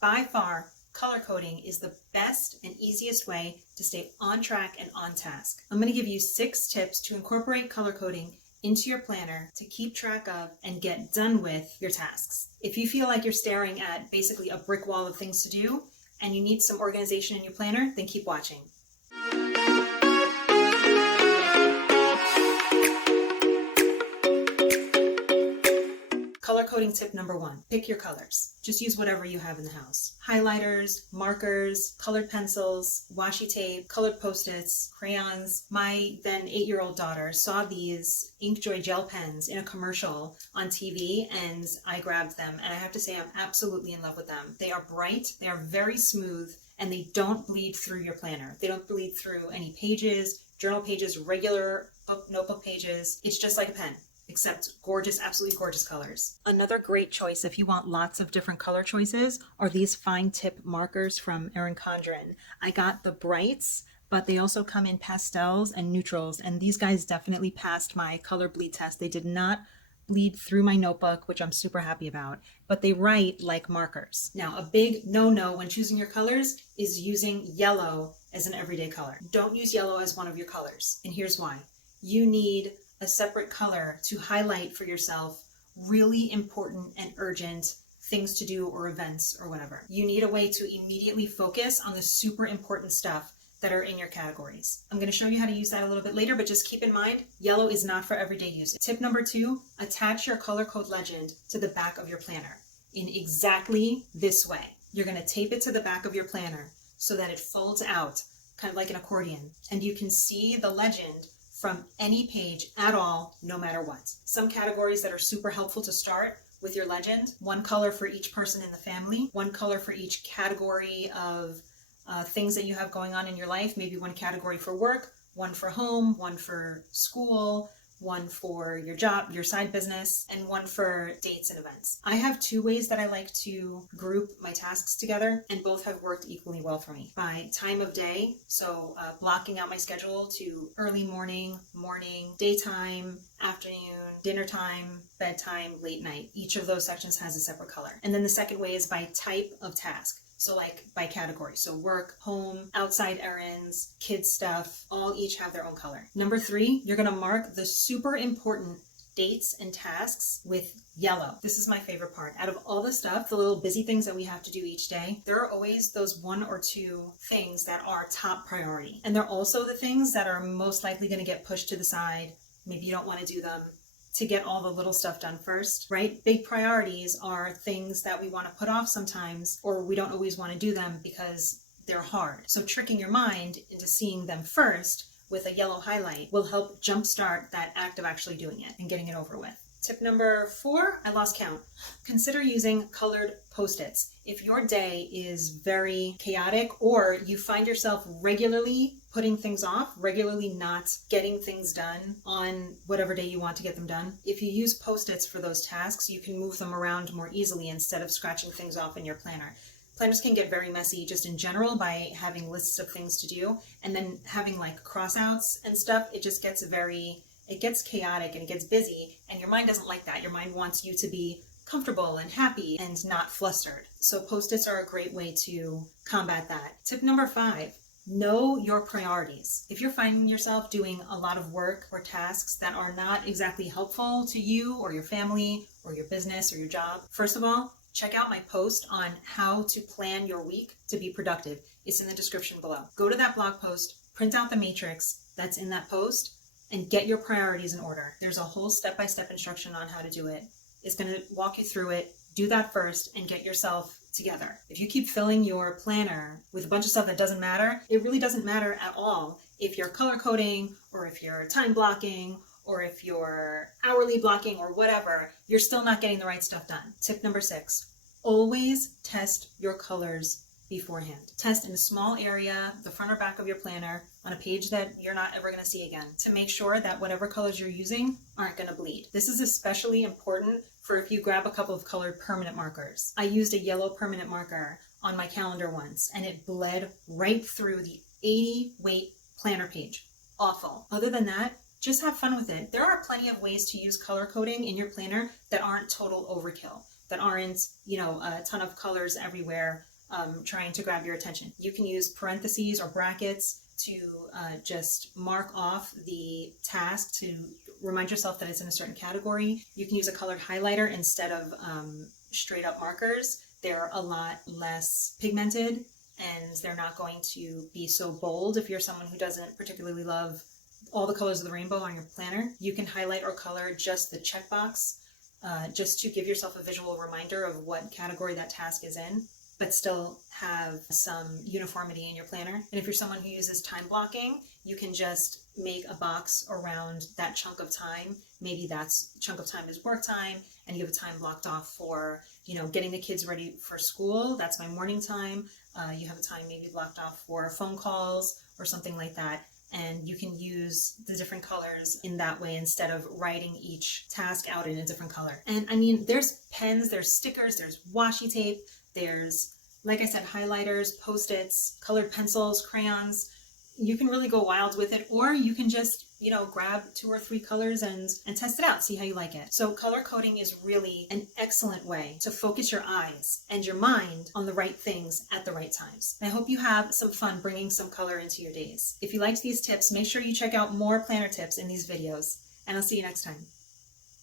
By far, color coding is the best and easiest way to stay on track and on task. I'm going to give you 6 tips to incorporate color coding into your planner to keep track of and get done with your tasks. If you feel like you're staring at basically a brick wall of things to do and you need some organization in your planner, then keep watching. Color coding tip number 1, pick your colors. Just use whatever you have in the house. Highlighters, markers, colored pencils, washi tape, colored Post-its, crayons. My then 8-year-old daughter saw these Inkjoy gel pens in a commercial on TV and I grabbed them, and I have to say I'm absolutely in love with them. They are bright, they are very smooth, and they don't bleed through your planner. They don't bleed through any pages, journal pages, regular notebook pages. It's just like a pen, except gorgeous, absolutely gorgeous colors. Another great choice if you want lots of different color choices are these fine tip markers from Erin Condren. I got the brights, but they also come in pastels and neutrals, and these guys definitely passed my color bleed test. They did not bleed through my notebook, which I'm super happy about, but they write like markers. Now, a big no-no when choosing your colors is using yellow as an everyday color. Don't use yellow as one of your colors, and here's why. You need a separate color to highlight for yourself really important and urgent things to do or events or whatever. You need a way to immediately focus on the super important stuff that are in your categories. I'm going to show you how to use that a little bit later, but just keep in mind, yellow is not for everyday use. Tip number 2, attach your color code legend to the back of your planner in exactly this way. You're going to tape it to the back of your planner so that it folds out, kind of like an accordion, and you can see the legend from any page at all, no matter what. Some categories that are super helpful to start with your legend: one color for each person in the family, one color for each category of things that you have going on in your life, maybe one category for work, one for home, one for school, one for your job, your side business, and one for dates and events. I have 2 ways that I like to group my tasks together, and both have worked equally well for me. By time of day, so blocking out my schedule to early morning, daytime, afternoon, dinner time, bedtime, late night. Each of those sections has a separate color. And then the second way is by type of task. So like by category, so work, home, outside errands, kids stuff, all each have their own color. Number 3, you're gonna mark the super important dates and tasks with yellow. This is my favorite part. Out of all the stuff, the little busy things that we have to do each day, there are always those 1 or 2 things that are top priority. And they're also the things that are most likely gonna get pushed to the side. Maybe you don't wanna do them to get all the little stuff done first, right? Big priorities are things that we want to put off sometimes, or we don't always want to do them because they're hard. So tricking your mind into seeing them first with a yellow highlight will help jumpstart that act of actually doing it and getting it over with. Tip number 4, I lost count. Consider using colored Post-its. If your day is very chaotic, or you find yourself regularly putting things off, regularly not getting things done on whatever day you want to get them done, if you use Post-its for those tasks, you can move them around more easily instead of scratching things off in your planner. Planners can get very messy just in general by having lists of things to do, and then having like crossouts and stuff. It just gets it gets chaotic and it gets busy, and your mind doesn't like that. Your mind wants you to be comfortable and happy and not flustered. So Post-its are a great way to combat that. Tip number 5, know your priorities. If you're finding yourself doing a lot of work or tasks that are not exactly helpful to you or your family or your business or your job, first of all, check out my post on how to plan your week to be productive. It's in the description below. Go to that blog post, print out the matrix that's in that post, and get your priorities in order. There's a whole step-by-step instruction on how to do it. It's going to walk you through it. Do that first and get yourself together. If you keep filling your planner with a bunch of stuff that doesn't matter, it really doesn't matter at all if you're color coding or if you're time blocking or if you're hourly blocking or whatever, you're still not getting the right stuff done. Tip number 6, always test your colors beforehand. Test in a small area, the front or back of your planner, on a page that you're not ever going to see again, to make sure that whatever colors you're using aren't going to bleed. This is especially important for if you grab a couple of colored permanent markers. I used a yellow permanent marker on my calendar once, and it bled right through the 80 weight planner page. Awful. Other than that, just have fun with it. There are plenty of ways to use color coding in your planner that aren't total overkill, that aren't, a ton of colors everywhere trying to grab your attention. You can use parentheses or brackets to just mark off the task to remind yourself that it's in a certain category. You can use a colored highlighter instead of straight up markers. They're a lot less pigmented and they're not going to be so bold if you're someone who doesn't particularly love all the colors of the rainbow on your planner. You can highlight or color just the checkbox just to give yourself a visual reminder of what category that task is in, but still have some uniformity in your planner. And if you're someone who uses time blocking, you can just make a box around that chunk of time. Maybe that's chunk of time is work time, and you have a time blocked off for, getting the kids ready for school. That's my morning time. You have a time maybe blocked off for phone calls or something like that. And you can use the different colors in that way instead of writing each task out in a different color. And I mean, there's pens, there's stickers, there's washi tape, there's, like I said, highlighters, Post-its, colored pencils, crayons. You can really go wild with it, or you can just, grab 2 or 3 colors and test it out, see how you like it. So color coding is really an excellent way to focus your eyes and your mind on the right things at the right times. And I hope you have some fun bringing some color into your days. If you liked these tips, make sure you check out more planner tips in these videos, and I'll see you next time.